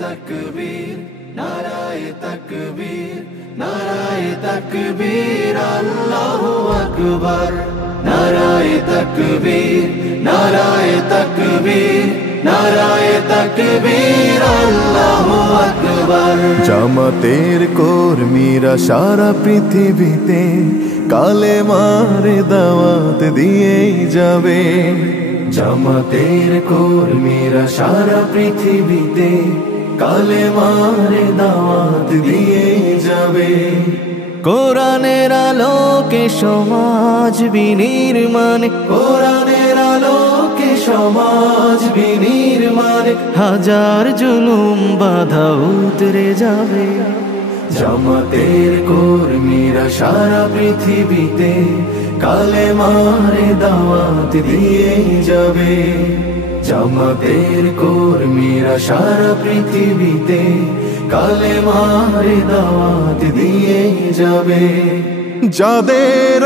তাকবীর নারায়ে তাকবীর নারায়ে তাকবীর আল্লাহু আকবার নারায়ে তাকবীর নারায়ে তাকবীর নারায়ে তাকবীর আল্লাহু আকবার। জামাতের কর্মীরা সারা পৃথিবীতে কালেমার দাওয়াত দিয়েই যাবে। জামাতের কর্মীরা সারা পৃথিবীতে কালেমার দাওয়াত দিয়েই যাবে। কোরআনের আলোকে সমাজ বিনির্মাণ, কোরআনের আলোকে সমাজ বিনির্মাণ, হাজার জুলুম বাধা উতরে যাবে। জামাতের কর্মীরা সারা পৃথিবীতে কালেমার দাওয়াত দিয়েই যাবে। জামাতের কর্মীরা সারা পৃথিবীতে কালেমার দাওয়াত দিয়েই যাবে। যাদের